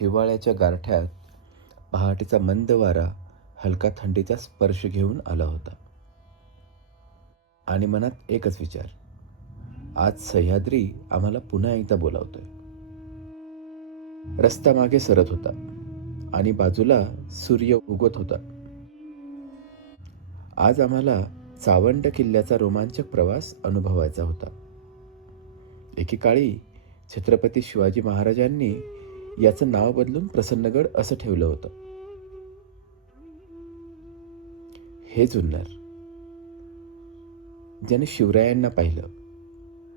हिवाळ्याच्या गारठ्यात पहाटेचा मंद वारा हलका थंडीचा स्पर्श घेऊन आला होता. आणि मनात एकच विचार, आज सह्याद्री आम्हाला पुन्हा एकदा बोलावतोय. रस्ता मागे सरत होता आणि बाजूला सूर्य उगवत होता. आज आम्हाला चावंड किल्ल्याचा रोमांचक प्रवास अनुभवायचा होता. एकेकाळी छत्रपती शिवाजी महाराजांनी याचं नाव बदलून प्रसन्नगड असं ठेवलं होतं. हे जुन्नर, ज्याने शिवरायांना पाहिलं,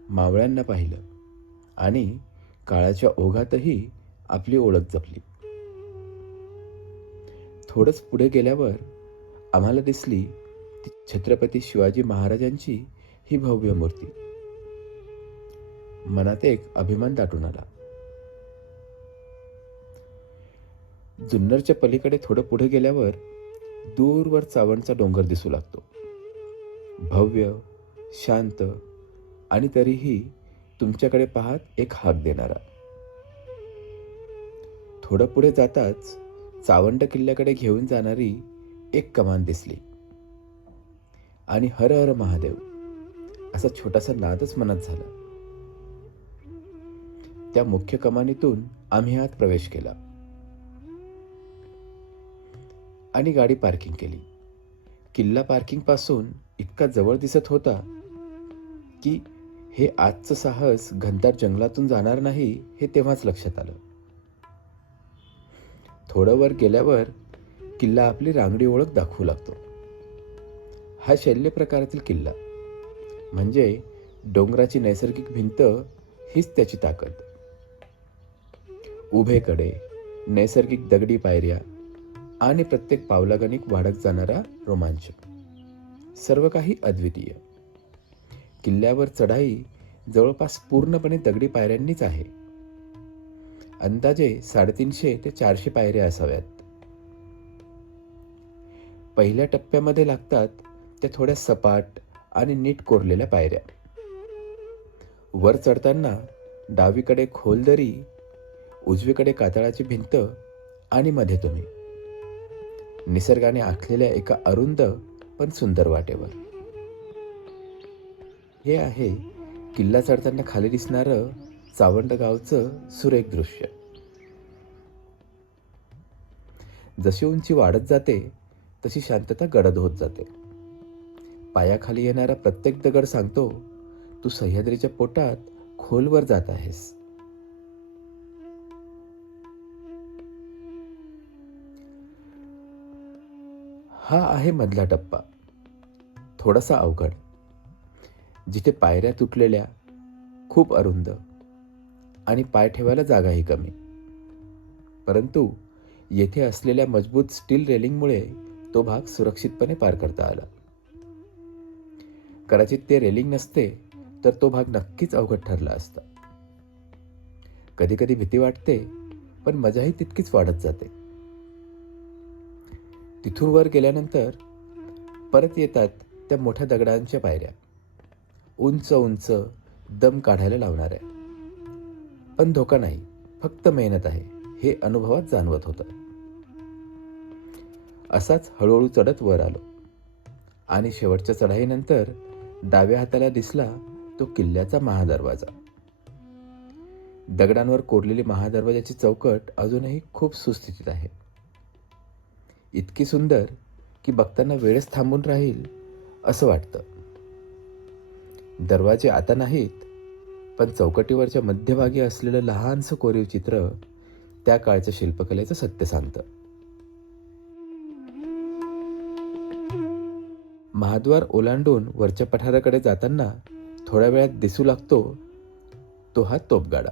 मावळ्यांना पाहिलं आणि काळाच्या ओघातही आपली ओळख जपली. थोडंच पुढे गेल्यावर आम्हाला दिसली ती छत्रपती शिवाजी महाराजांची ही भव्य मूर्ती. मनात एक अभिमान दाटून आला. जुन्नरच्या पलीकडे थोडं पुढे गेल्यावर दूरवर चावंडचा डोंगर दिसू लागतो. भव्य, शांत आणि तरीही तुमच्याकडे पाहत एक हाक देणारा. थोडं पुढे जाताच चावंड किल्ल्याकडे घेऊन जाणारी एक कमान दिसली आणि हर हर महादेव असा छोटासा नादच मनात झाला. त्या मुख्य कमानीतून आम्ही आत प्रवेश केला आणि गाडी पार्किंग केली. किल्ला पार्किंग पासून इतका जवळ दिसत होता की हे आजचं साहस घनदाट जंगलातून जाणार नाही हे तेव्हाच लक्षात आलं. थोडं वर गेल्यावर किल्ला आपली रांगडी ओळख दाखवू लागतो. हा शैल्य प्रकारातील किल्ला म्हणजे डोंगराची नैसर्गिक भिंत हीच त्याची ताकद. उभे कडे, नैसर्गिक दगडी पायऱ्या आणि प्रत्येक पावलागणिक वाढत जाणारा रोमांच, सर्व काही अद्वितीय. किल्ल्यावर चढाई जवळपास पूर्णपणे दगडी पायऱ्यांनीच आहे. अंदाजे 350 ते 400 पायऱ्या असाव्यात. पहिल्या टप्प्यामध्ये लागतात त्या थोड्या सपाट आणि नीट कोरलेल्या पायऱ्या. वर चढताना डावीकडे खोल दरी, उजवीकडे कातळाची भिंत आणि मध्ये तुम्ही निसर्गाने आखलेल्या एका अरुंद पण सुंदर वाटेवर. हे आहे किल्ला चढताना खाली दिसणारं चावंड गावचं सुरेख दृश्य. जशी उंची वाढत जाते तशी शांतता गडद होत जाते. पायाखाली येणारा प्रत्येक दगड सांगतो, तू सह्याद्रीच्या पोटात खोलवर जात आहेस. हा आहे मधला टप्पा, थोडासा अवघड, जिथे पायऱ्या तुटलेल्या, खूप अरुंद आणि पाय ठेवायला जागाही कमी. परंतु येथे असलेल्या मजबूत स्टील रेलिंगमुळे तो भाग सुरक्षितपणे पार करता आला. कदाचित ते रेलिंग नसते तर तो भाग नक्कीच अवघड ठरला असता. कधी कधी भीती वाटते, पण मजाही तितकीच वाढत जाते. तिथून वर गेल्यानंतर परत येतात त्या मोठ्या दगडांच्या पायऱ्या, उंच उंच, दम काढायला लावणाऱ्या. पण धोका नाही, फक्त मेहनत आहे हे अनुभवात जाणवत होतं. असाच हळूहळू चढत वर आलो आणि शेवटच्या चढाईनंतर डाव्या हाताला दिसला तो किल्ल्याचा महादरवाजा. दगडांवर कोरलेली महादरवाजाची चौकट अजूनही खूप सुस्थितीत आहे. इतकी सुंदर की बघताना वेळच थांबून राहील असं वाटतं. दरवाजे आता नाहीत, पण चौकटीवरच्या मध्यभागी असलेलं लहानसं कोरीव चित्र त्या काळच्या शिल्पकलेचं सत्य सांगतं. महाद्वार ओलांडून वरच्या पठाराकडे जाताना थोड्या वेळात दिसू लागतो तो हा तोफगाडा.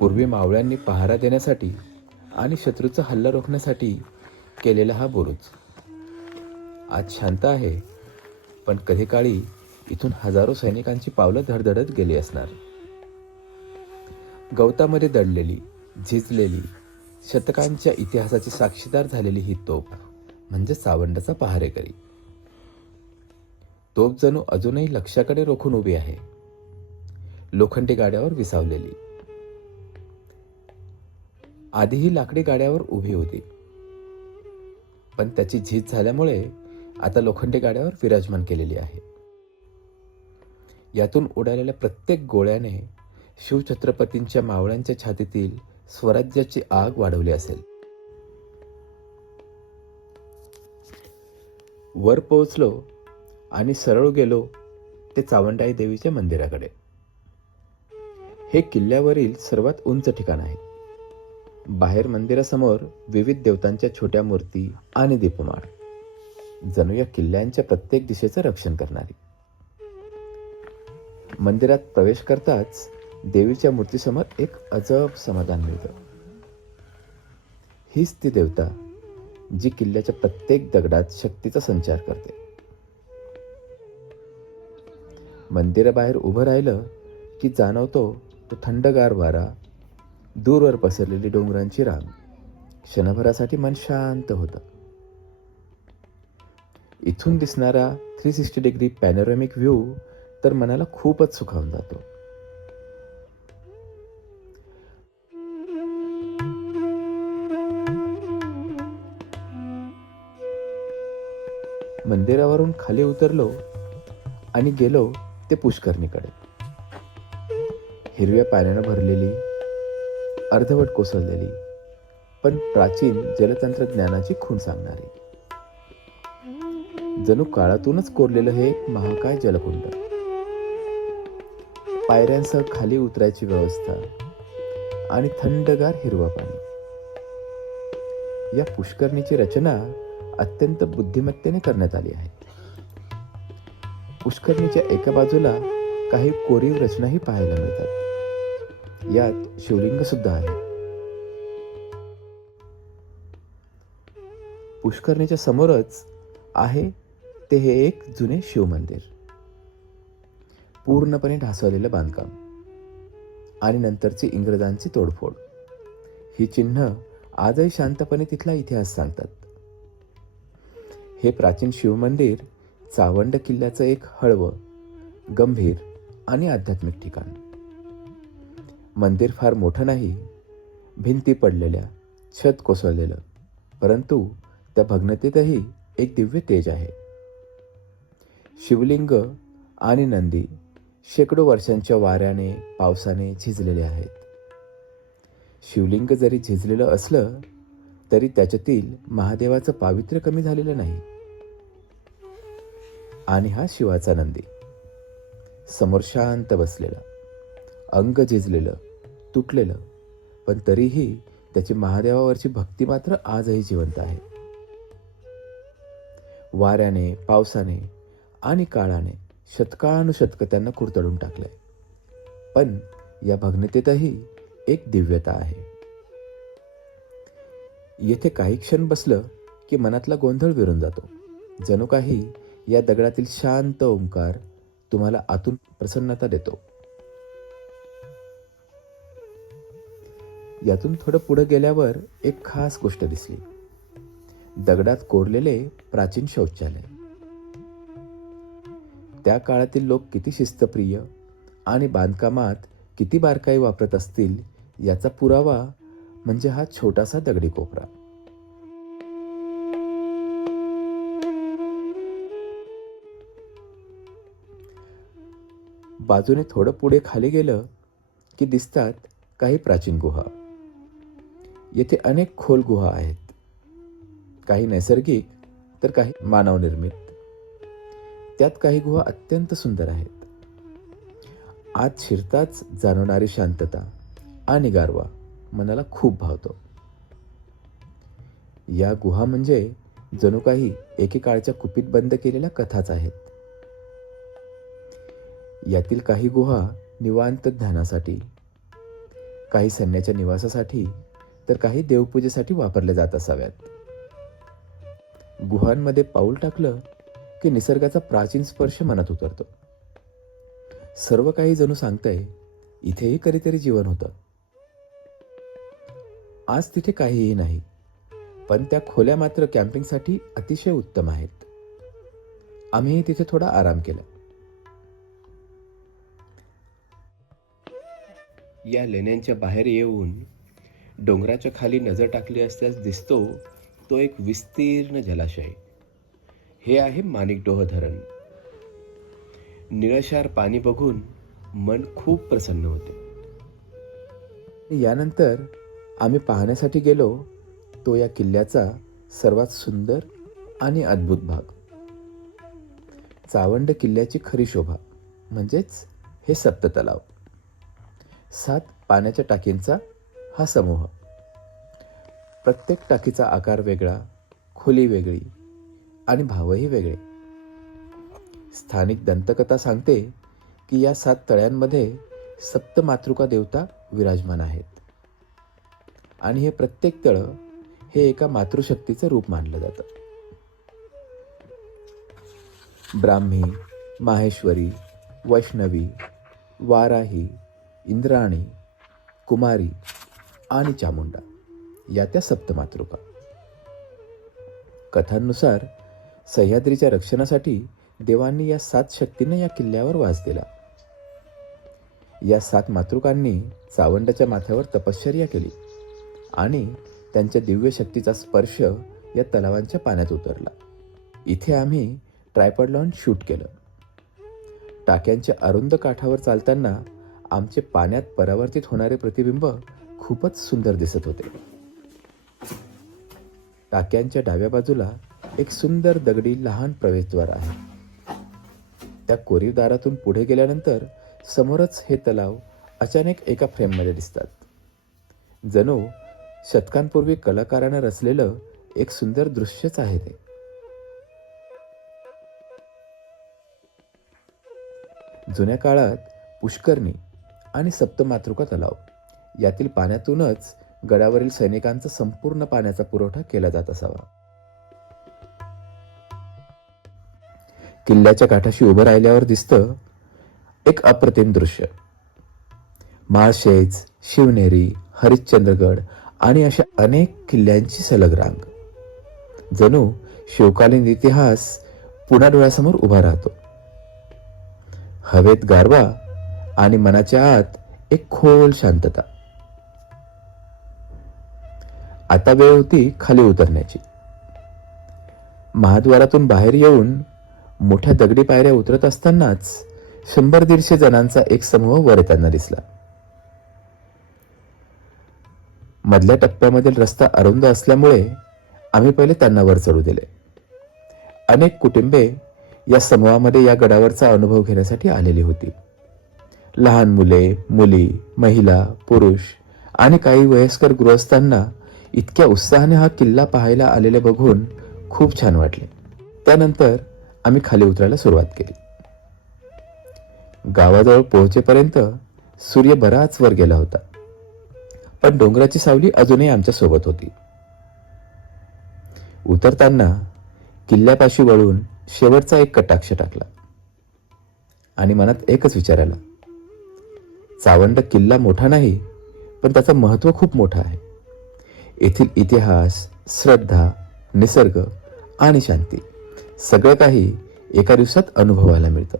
पूर्वी मावळ्यांनी पहारा देण्यासाठी आणि शत्रूचा हल्ला रोखण्यासाठी केलेला हा बुरुज. आज शांत आहे, पण कधी काळी इथून हजारो सैनिकांची पावलं धडधडत गेली असणार. गवतामध्ये दडलेली, झिजलेली, शतकांच्या इतिहासाची साक्षीदार झालेली ही तोफ म्हणजे चावंडचा पहारेकरी. तोफ जणू अजूनही लक्ष्याकडे रोखून उभी आहे, लोखंडी गाड्यावर विसावलेली. आधी ही लाकडी गाड्यावर उभी होती, पण त्याची झीज झाल्यामुळे आता लोखंडी गाड्यावर विराजमान केलेली आहे. यातून उडालेल्या प्रत्येक गोळ्याने शिवछत्रपतींच्या मावळ्यांच्या छातीतील स्वराज्याची आग वाढवली असेल. वर पोहोचलो आणि सरळ गेलो ते चावंडाई देवीच्या मंदिराकडे. हे किल्ल्यावरील सर्वात उंच ठिकाण आहे. बाहेर मंदिरासमोर विविध देवतांच्या छोट्या मूर्ती आणि दीपमाळ, जणू या किल्ल्यांच्या प्रत्येक दिशेचं रक्षण करणारी. मंदिरात प्रवेश करताच देवीच्या मूर्तीसमोर एक अजब समाधान मिळतं. हीच ती देवता जी किल्ल्याच्या प्रत्येक दगडात शक्तीचा संचार करते. मंदिराबाहेर उभं राहिलं की जाणवतो तो थंडगार वारा, दूरवर पसरलेली डोंगरांची रांग. क्षणभरासाठी मन शांत होतं. इथून दिसणारा 360 डिग्री पॅनोरॅमिक व्ह्यू तर मनाला खूपच सुखावून जातो. मंदिरावरून खाली उतरलो आणि गेलो ते पुष्करणीकडे. हिरव्या पाण्यानं भरलेली, अर्धवट कोसळलेली, पण प्राचीन जलतंत्रज्ञानाची खूण सांगणारी. जणू काळातूनच कोरलेलं हे एक महाकाय जलकुंड. पायऱ्यांसह खाली उतरायची व्यवस्था आणि थंडगार हिरवं पाणी. या पुष्करणीची रचना अत्यंत बुद्धिमत्तेने करण्यात आली आहे. पुष्करणीच्या एका बाजूला काही कोरीव रचनाही पाहायला मिळतात. यात शिवलिंग सुद्धा आहे. पुष्करणीच्या समोरच आहे ते हे एक जुने शिवमंदिर. पूर्णपणे ढासळलेलं बांधकाम आणि नंतरची इंग्रजांची तोडफोड ही चिन्ह आजही शांतपणे तिथला इतिहास सांगतात. हे प्राचीन शिवमंदिर चावंड किल्ल्याचं एक हळवं, गंभीर आणि आध्यात्मिक ठिकाण. मंदिर फार मोठं नाही, भिंती पडलेल्या, छत कोसळलेलं, परंतु त्या भग्नतेतही एक दिव्य तेज आहे. शिवलिंग आणि नंदी शेकडो वर्षांच्या वाऱ्याने, पावसाने झिजलेले आहेत. शिवलिंग जरी झिजलेलं असलं तरी त्याच्यातील महादेवाचं पावित्र्य कमी झालेलं नाही. आणि हा शिवाचा नंदी समोर शांत बसलेला, अंग झिजलेलं, तुटलेलं, पण तरीही त्याची महादेवावरची भक्ती मात्र आजही जिवंत आहे. वाऱ्याने, पावसाने आणि काळाने शतकानुशतकं त्यांना कुरतडून टाकलंय, पण या भग्नतेतही एक दिव्यता आहे. येथे काही क्षण बसलं की मनातला गोंधळ विरून जातो. जणू काही या दगडातील शांत ओंकार तुम्हाला आतून प्रसन्नता देतो. यातून थोडं पुढे गेल्यावर एक खास गोष्ट दिसली. दगडात कोरलेले प्राचीन शौचालय. त्या काळातील लोक किती शिस्तप्रिय आणि बांधकामात किती बारकाई वापरत असतील याचा पुरावा म्हणजे हा छोटासा दगडी कोपरा. बाजूने थोडं पुढे खाली गेलं की दिसतात काही प्राचीन गुहा. येथे अनेक खोल गुहा आहेत, काही नैसर्गिक तर काही मानवनिर्मित. त्यात काही गुहा अत्यंत सुंदर आहेत. आत शिरताच जाणवणारी शांतता आणि गारवा मनाला खूप भावतो. या गुहा म्हणजे जणू काही एकेकाळच्या कुपीत बंद केलेल्या कथाच आहेत. यातील काही गुहा निवांत ध्यानासाठी, काही सैन्याच्या निवासासाठी तर काही देवपूजेसाठी वापरल्या जात असाव्यात. गुहांमध्ये पाऊल टाकलं की निसर्गाचा प्राचीन स्पर्श मनात उतरतो. सर्व काही जणू सांगतंय इथेही कधीतरी जीवन होतं. आज तिथे काहीही नाही, पण त्या खोल्या मात्र कॅम्पिंगसाठी अतिशय उत्तम आहेत. आम्ही तिथे थोडा आराम केला. या लेण्यांच्या बाहेर येऊन डोंगराच्या खाली नजर टाकली असल्यास दिसतो तो एक विस्तीर्ण जलाशय. हे आहे माणिकडोह धरण. निळशार पाणी बघून मन खूप प्रसन्न होते. यानंतर आम्ही पाहण्यासाठी गेलो तो या किल्ल्याचा सर्वात सुंदर आणि अद्भुत भाग. चावंड किल्ल्याची खरी शोभा म्हणजेच हे सप्ततलाव. 7 पाण्याच्या टाकींचा हा समूह. प्रत्येक टाकीचा आकार वेगळा, खोली वेगळी आणि भावही वेगळे. स्थानिक दंतकथा सांगते की या 7 तळ्यांमध्ये सप्तमातृका देवता विराजमान आहेत आणि हे प्रत्येक तळ हे एका मातृशक्तीचं रूप मानलं जातं. ब्राह्मी, माहेश्वरी, वैष्णवी, वाराही, इंद्राणी, कुमारी आणि चामुंडा या त्या सप्तमातृका. कथांनुसार सह्याद्रीच्या रक्षणासाठी देवांनी या 7 शक्तींना या किल्ल्यावर वास दिला. या 7 मातृकांनी चावंडाच्या माथ्यावर तपश्चर्या केली आणि त्यांच्या दिव्य शक्तीचा स्पर्श या तलावांच्या पाण्यात उतरला. इथे आम्ही ट्रायपॉड लावून शूट केलं. टाक्यांच्या अरुंद काठावर चालताना आमचे पाण्यात परावर्तित होणारे प्रतिबिंब खूपच सुंदर दिसत होते. टाक्यांच्या डाव्या बाजूला एक सुंदर दगडी लहान प्रवेशद्वार आहे. त्या कोरीव दारातून पुढे गेल्यानंतर समोरच हे तलाव अचानक एका फ्रेममध्ये दिसतात. जणू शतकांपूर्वी कलाकारानं रचलेलं एक सुंदर दृश्यच आहे ते. जुन्या काळात पुष्करणी आणि सप्तमातृका तलाव यातील पाण्यातूनच गडावरील सैनिकांचा संपूर्ण पाण्याचा पुरवठा केला जात असावा. किल्ल्याच्या काठाशी उभं राहिल्यावर दिसतं एक अप्रतिम दृश्य. माळशेज, शिवनेरी, हरिश्चंद्रगड आणि अशा अनेक किल्ल्यांची सलग रांग. जणू शिवकालीन इतिहास पुन्हा डोळ्यासमोर उभा राहतो. हवेत गारवा आणि मनाच्या आत एक खोल शांतता. आता वेळ होती खाली उतरण्याची. महाद्वारातून बाहेर येऊन मोठ्या दगडी पायऱ्या उतरत असतानाच 100-150 जणांचा एक समूह वर येताना दिसला. मधल्या टप्प्यामधील रस्ता अरुंद असल्यामुळे आम्ही पहिले त्यांना वर चढू दिले. अनेक कुटुंबे या समूहामध्ये या गडावरचा अनुभव घेण्यासाठी आलेली होती. लहान मुले, मुली, महिला, पुरुष आणि काही वयस्कर गृहस्थांना इतक्या उत्साहाने हा किल्ला पाहायला आलेले बघून खूप छान वाटले. त्यानंतर आम्ही खाली उतरायला सुरुवात केली. गावाजवळ पोहोचेपर्यंत सूर्य बराच वर गेला होता, पण डोंगराची सावली अजूनही आमच्या सोबत होती. उतरताना किल्ल्यापाशी वळून शेवटचा एक कटाक्ष टाकला आणि मनात एकच विचार आला. चावंड किल्ला मोठा नाही, पण त्याचं महत्त्व खूप मोठं आहे. येथील इतिहास, श्रद्धा, निसर्ग आणि शांती सगळं काही एका दिवसात अनुभवायला मिळतं.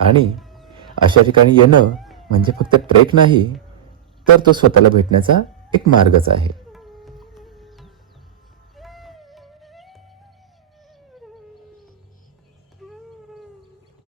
आणि अशा ठिकाणी येणं म्हणजे फक्त ट्रेक नाही, तर तो स्वतःला भेटण्याचा एक मार्गच आहे.